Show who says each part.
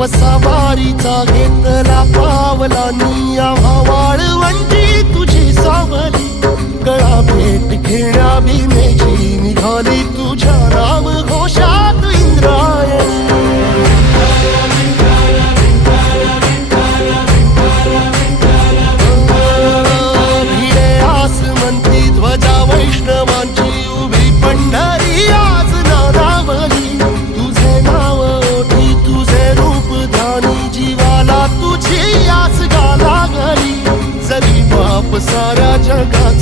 Speaker 1: वसावारीचा घेतला पावलानी वाळवंची तुझी सावली. गळा भेट घेण्या भीमेची निघाली saracak at